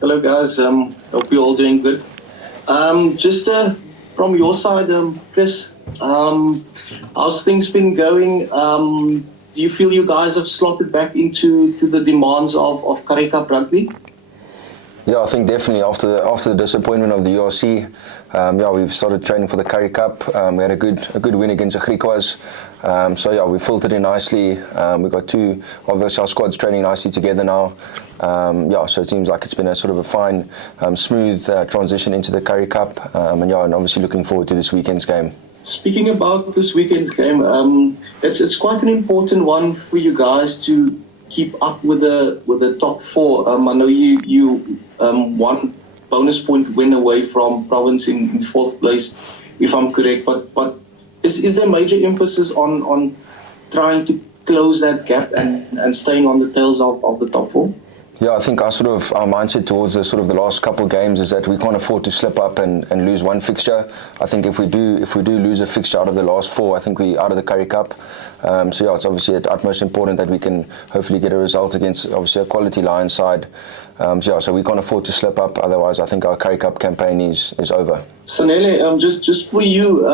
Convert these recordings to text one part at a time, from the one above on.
Hello guys, hope you're all doing good. Just from your side, Chris, how's things been going? Do you feel you guys have slotted back into the demands of Currie Cup rugby? Yeah, I think definitely after the disappointment of the URC, we've started training for the Currie Cup. We had a good win against the Griquas. We filtered in nicely. We've got obviously our squad's training nicely together now. So it seems like it's been a sort of a fine, smooth transition into the Currie Cup. And obviously looking forward to this weekend's game. Speaking about this weekend's game, it's quite an important one for you guys to keep up with the top four. I know you one bonus point win away from Province in fourth place, if I'm correct. But is there major emphasis on trying to close that gap and staying on the tails of the top four? Yeah, I think our mindset towards the last couple of games is that we can't afford to slip up and lose one fixture. I think if we do lose a fixture out of the last four, I think we're out of the Currie Cup. It's obviously at utmost important that we can hopefully get a result against obviously a quality Lions side. So we can't afford to slip up. Otherwise, I think our Currie Cup campaign is over. Sanele, just for you,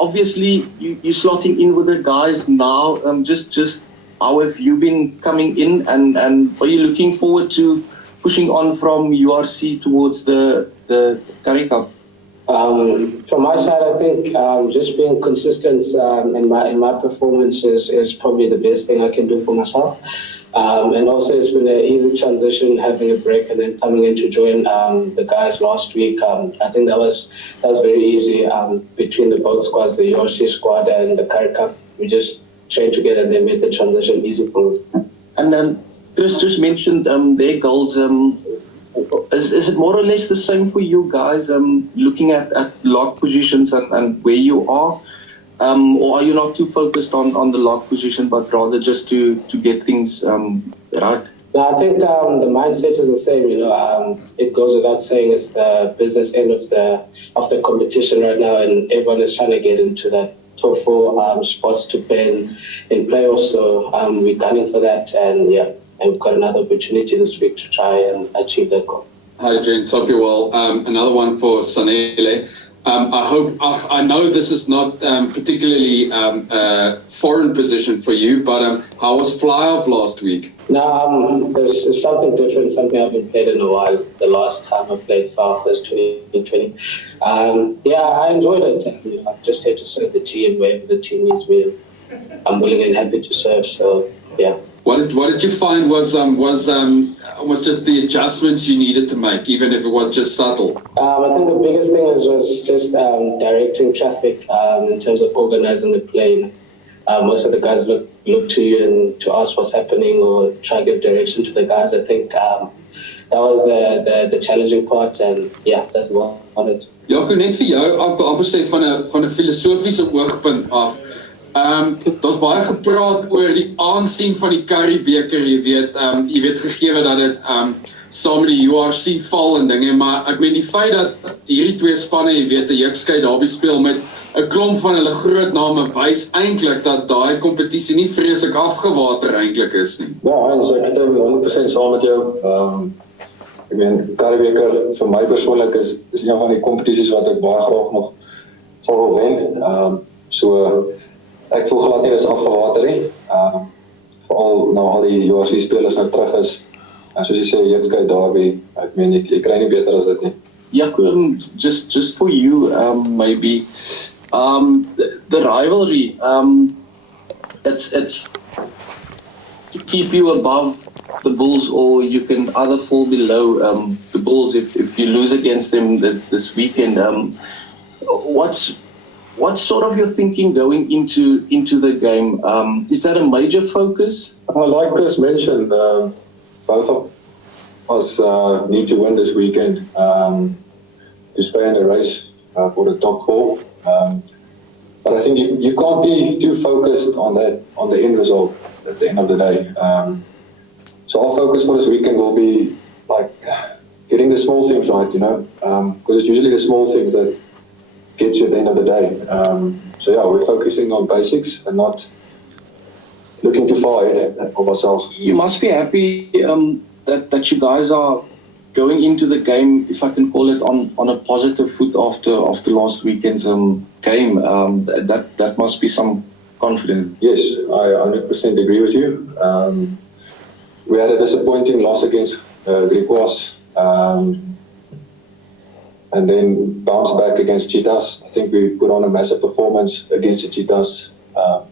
obviously you're slotting in with the guys now. Just how have you been coming in, and are you looking forward to pushing on from URC towards the Currie Cup? From my side, I think just being consistent in my performance is probably the best thing I can do for myself. And also, it's been an easy transition, having a break and then coming in to join the guys last week. I think that was very easy between the both squads, the URC squad and the Currie Cup. We just trained together and they made the transition easy for me. And then Chris just mentioned their goals. Is it more or less the same for you guys, looking at lock positions and where you are? Or are you not too focused on the lock position, but rather just to get things right? No, I think the mindset is the same. It goes without saying it's the business end of the competition right now, and everyone is trying to get into that top four spots to play in playoffs. So we're gunning for that, and we've got another opportunity this week to try and achieve that goal. Hi, Jane. Sophie. Well, another one for Sanele. I know this is not particularly a foreign position for you, but how was fly-off last week? No, there's something different, something I haven't played in a while. The last time I played fly-off was 2020. I enjoyed it. I'm just here to serve the team wherever the team needs me. I'm willing and happy to serve, so yeah. What did you find was just the adjustments you needed to make, even if it was just subtle? I think the biggest thing was just directing traffic in terms of organizing the plane. Most of the guys look to you and to ask what's happening or try to give direction to the guys. I think that was the challenging part, and that's what I wanted. Jaco, net vir jou, ek wil amper sê van 'n filosofiese oogpunt af. Daar's baie gepraat oor die aansien van die Currie beker, jy weet gegee dat dit saam met die URC val en dinge, maar ek meen die feit dat hierdie twee spanne, jy weet, 'n jukskei daarby speel met 'n klomp van hulle groot name wys eintlik dat daai kompetisie nie vreeslik afgewater eintlik is nie. Ja, ek stem 100% saam met jou. Ek meen Currie beker vir my persoonlik is een van die kompetisies wat ek baie graag nog sal wil wen. Ek voel glad nie dis afgewater nie. Veral nou al die URC spelers nou terug is. En soos jy sê, jukskei daarby, ek meen jy kry nie beter as dit nie. Jaco, just for you, maybe the rivalry, it's to keep you above the Bulls, or you can either fall below the Bulls if you lose against them this weekend. What's sort of your thinking going into the game? Is that a major focus? Like Chris mentioned, both of us need to win this weekend to stay in the race for the top four. But I think you can't be too focused on the end result at the end of the day. So our focus for this weekend will be like getting the small things right, because it's usually the small things that get you at the end of the day. We're focusing on basics and not looking too far ahead of ourselves. You must be happy that you guys are going into the game, if I can call it, on a positive foot after last weekend's game. That must be some confidence. Yes, I 100% agree with you. We had a disappointing loss against Griquas, and then bounced back against Cheetahs. I think we put on a massive performance against the Cheetahs.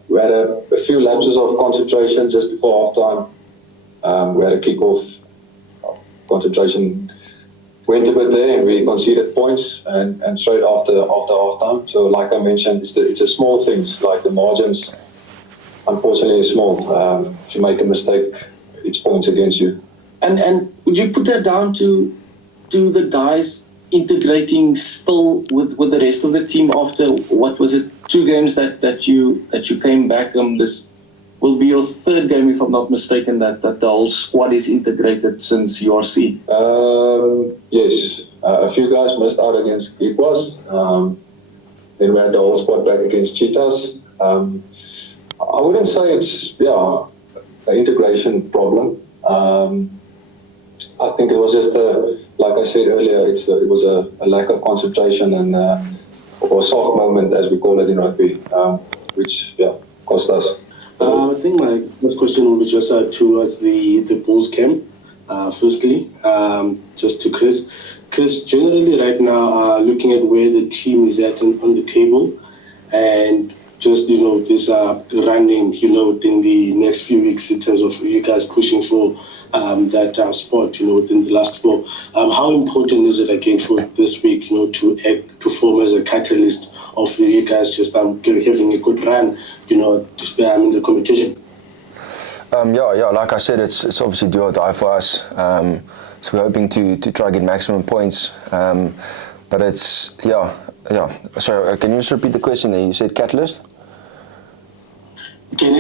We had a few lapses of concentration just before halftime. We had a kick-off. Concentration went a bit there, and we conceded points, and straight after halftime. So, like I mentioned, it's the small things, like the margins. Unfortunately, is small. If you make a mistake, it's points against you. And would you put that down to the guys integrating still with the rest of the team after, what was it, 2 games that you came back? This will be your 3rd game, if I'm not mistaken, that the whole squad is integrated since URC. Yes, a few guys missed out against Griquas. Then we had the whole squad back against Cheetahs. I wouldn't say it's an integration problem. I think it was just like I said earlier, it was a lack of concentration and or a soft moment, as we call it in rugby, which cost us. I think my first question will be just towards the Bulls camp. Firstly, just to Chris. Chris, generally right now, looking at where the team is at on the table, and just, this running, within the next few weeks in terms of you guys pushing for that spot, within the last 4. How important is it again for this week, to form as a catalyst of you guys just having a good run, in the competition? Like I said, it's obviously do or die for us. So we're hoping to try and get maximum points. But it's Sorry, can you just repeat the question there? You said catalyst? Can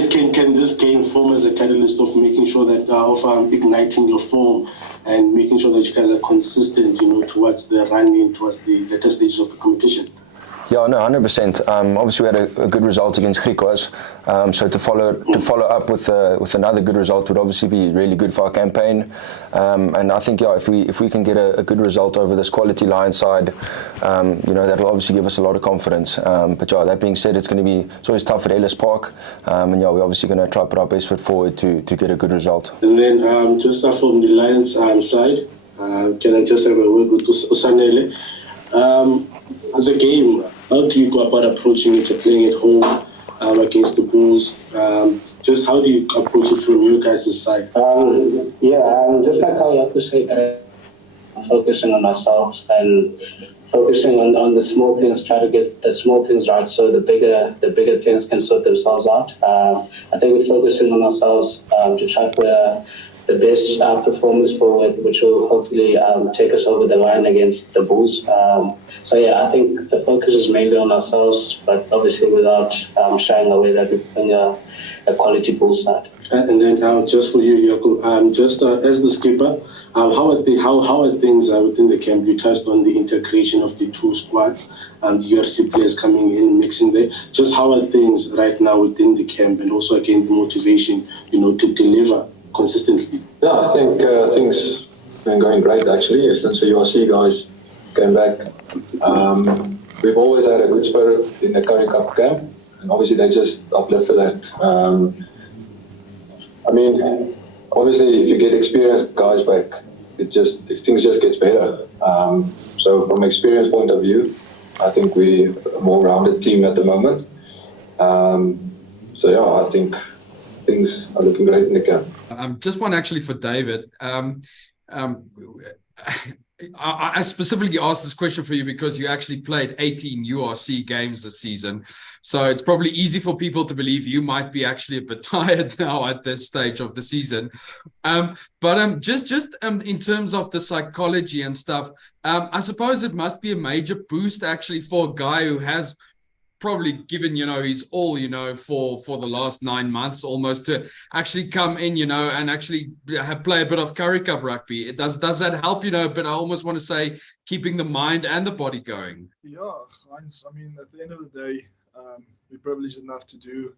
this game form as a catalyst of making sure that of igniting your form and making sure that you guys are consistent, towards the running, towards the later stages of the competition? Yeah, no, 100%. Obviously, we had a good result against Griquas, so to follow up with another good result would obviously be really good for our campaign. And I think if we can get a good result over this quality Lions side, that will obviously give us a lot of confidence. But that being said, it's always tough at Ellis Park, and we're obviously going to try to put our best foot forward to get a good result. And then just from the Lions side, can I just have a word with Sanele? The game, how do you go about approaching it? You're playing at home against the Bulls. Just how do you approach it from your guys' side? Just like how Jaco said, focusing on ourselves and focusing on the small things, try to get the small things right so the bigger things can sort themselves out. I think we're focusing on ourselves to try to put the best performance forward, which will hopefully take us over the line against the Bulls. I think the focus is mainly on ourselves, but obviously without shying away that we're playing a quality Bulls side. And then just for you, Jaco, just as the skipper, how are things within the camp? You touched on the integration of the 2 squads, the URC players coming in, mixing there. Just how are things right now within the camp, and also again the motivation, to deliver consistently? Yeah, I think things have been going great actually since the URC guys came back. We've always had a good spirit in the Currie Cup camp, and obviously they just uplifted that. Obviously if you get experienced guys back, things just gets better. So from experience point of view, I think we're a more rounded team at the moment. I think things are looking great in the camp. Just one actually for David. I specifically asked this question for you because you actually played 18 URC games this season. So it's probably easy for people to believe you might be actually a bit tired now at this stage of the season. But just in terms of the psychology and stuff, I suppose it must be a major boost actually for a guy who has probably given, his all, for the last 9 months almost, to actually come in, and actually play a bit of Currie Cup rugby. Does that help, but I almost want to say keeping the mind and the body going? Yeah, Heinz, at the end of the day, we're privileged enough to do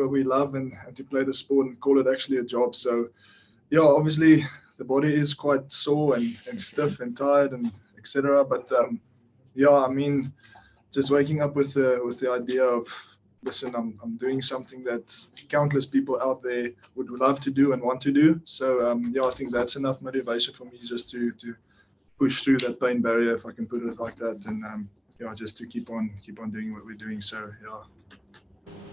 what we love and to play the sport and call it actually a job. So, obviously the body is quite sore and stiff and tired and etc. But yeah, I mean, just waking up with the idea of, listen, I'm doing something that countless people out there would love to do and want to do. So yeah, I think that's enough motivation for me just to push through that pain barrier, if I can put it like that, and yeah, just to keep on doing what we're doing. So yeah.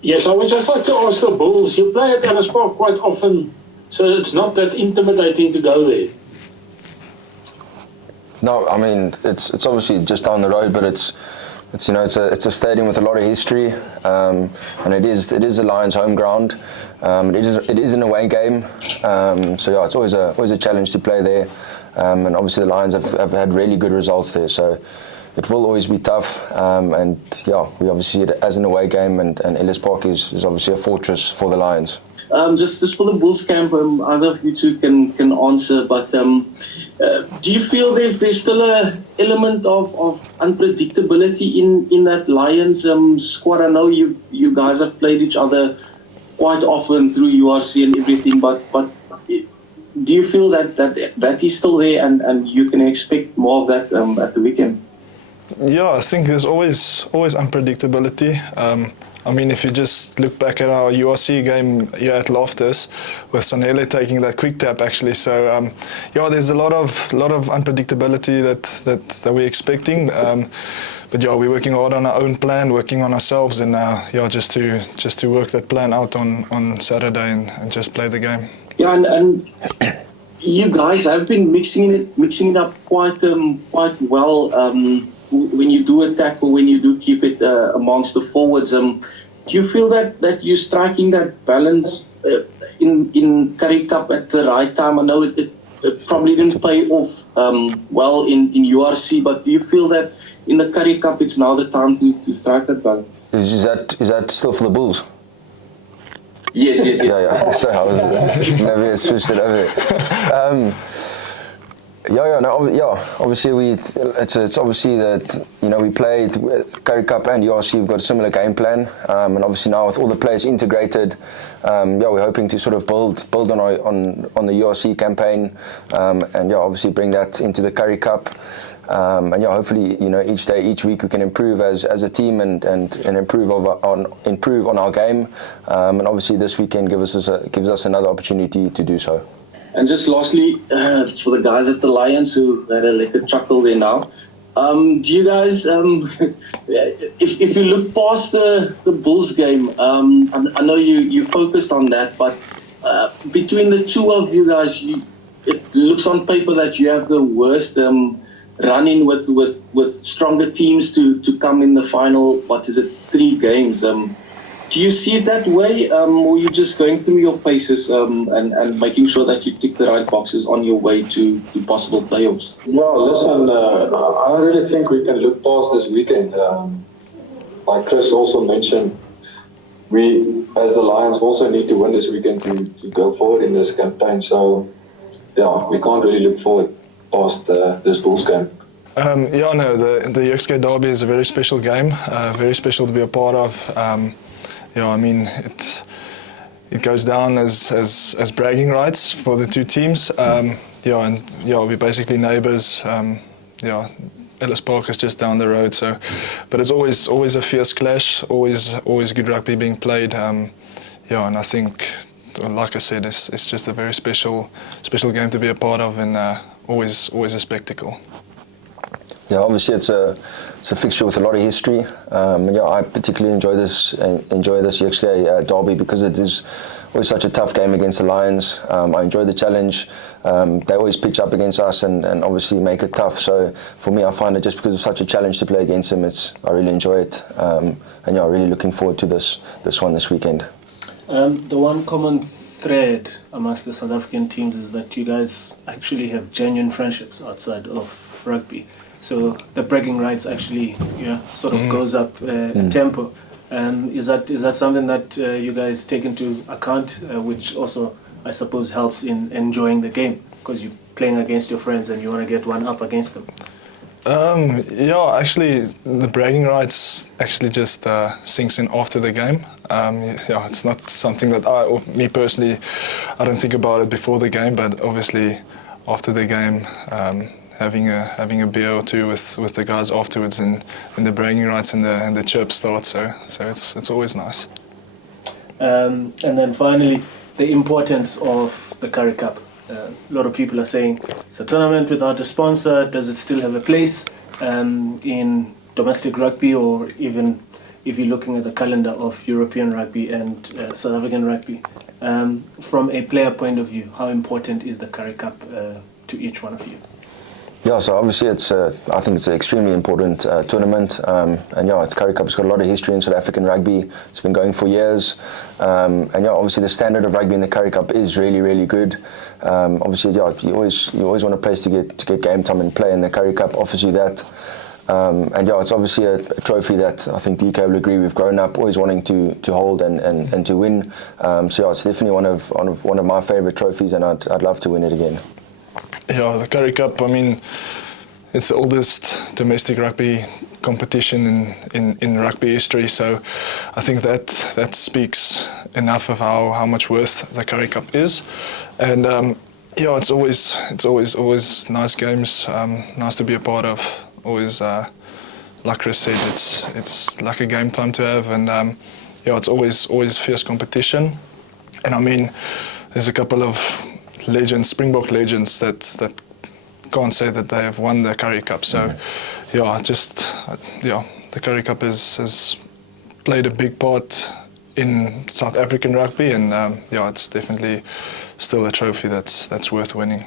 Yes, I would just like to ask the Bulls. You play at Emirates Park quite often, so it's not that intimidating to go there. No, I mean it's obviously just down the road, but it's you know it's a stadium with a lot of history, and it is a Lions home ground. It is an away game, so yeah, it's always a challenge to play there, and obviously the Lions have had really good results there, so it will always be tough, and yeah, we obviously see it as an away game, and Ellis Park is obviously a fortress for the Lions. Just for the Bulls camp, either of you two can answer, but do you feel there's still a element of unpredictability in that Lions squad? I know you guys have played each other quite often through URC and everything, but do you feel that is still there and you can expect more of that at the weekend? Yeah, I think there's always unpredictability. I mean, if you just look back at our URC game here at Loftus, with Sanele taking that quick tap actually, so yeah, there's a lot of unpredictability that we're expecting. But yeah, we're working hard on our own plan, working on ourselves, and yeah, just to work that plan out on Saturday and just play the game. Yeah, and you guys have been mixing it up quite well. When you do attack or when you do keep it amongst the forwards, do you feel that you're striking that balance in Currie Cup at the right time? I know it probably didn't pay off well in URC, but do you feel that in the Currie Cup it's now the time to strike that balance? Is that still for the Bulls? Yes. Yeah. So I was maybe I switched it over. Obviously it's obviously that, you know, we played Currie Cup and URC. We've got a similar game plan, and obviously now with all the players integrated, we're hoping to sort of build on the URC campaign, and obviously bring that into the Currie Cup, and hopefully, you know, each week we can improve as a team and improve on our game, and obviously this weekend gives us another opportunity to do so. And just lastly, for the guys at the Lions who had a little chuckle there now, do you guys, if you look past the Bulls game, I know you focused on that, but between the two of you guys, it looks on paper that you have the worst run-in with stronger teams to come in the final, 3 games. Do you see it that way, or are you just going through your paces and making sure that you tick the right boxes on your way to possible playoffs? Well, listen, I don't really think we can look past this weekend. Like Chris also mentioned, we, as the Lions, also need to win this weekend to go forward in this campaign. So, yeah, we can't really look forward past this Bulls game. The UXK Derby is a very special game, very special to be a part of. I mean, it goes down as bragging rights for the two teams. We're basically neighbours. Ellis Park is just down the road, so, but it's always a fierce clash. Always good rugby being played. And I think, like I said, it's just a very special game to be a part of, and always a spectacle. Yeah, obviously it's a fixture with a lot of history. I particularly enjoy this UXK derby because it is always such a tough game against the Lions. I enjoy the challenge. They always pitch up against us and obviously make it tough. So for me, I find it just because it's such a challenge to play against them. I really enjoy it, really looking forward to this one this weekend. The one common thread amongst the South African teams is that you guys actually have genuine friendships outside of rugby. So the bragging rights actually, sort of goes up a tempo. Is that something that you guys take into account, which also, I suppose, helps in enjoying the game, because you're playing against your friends and you want to get one up against them? Actually, the bragging rights actually just sinks in after the game. It's not something that me personally, I don't think about it before the game, but obviously after the game, having a beer or two with the guys afterwards, and the bragging rights and the chirp start. So it's always nice. And then finally, the importance of the Currie Cup. A lot of people are saying it's a tournament without a sponsor. Does it still have a place in domestic rugby, or even if you're looking at the calendar of European rugby and South African rugby? From a player point of view, how important is the Currie Cup to each one of you? Yeah, so obviously I think it's an extremely important tournament, and yeah, Currie Cup's got a lot of history in South African rugby. It's been going for years, and yeah, obviously the standard of rugby in the Currie Cup is really, really good. Obviously, yeah, you always want a place to get game time and play, and the Currie Cup offers you that. And yeah, it's obviously a trophy that I think DK will agree we've grown up always wanting to hold and to win. So yeah, it's definitely one of my favourite trophies, and I'd love to win it again. Yeah, the Currie Cup, I mean, it's the oldest domestic rugby competition in rugby history, so I think that speaks enough of how much worth the Currie Cup is. And yeah, it's always nice games, nice to be a part of. Always, like Chris said, it's like a game time to have, and yeah, it's always fierce competition. And I mean, there's a couple of legends, Springbok legends, that can't say that they have won the Currie Cup. So yeah, the Currie Cup has played a big part in South African rugby, and yeah, it's definitely still a trophy that's worth winning.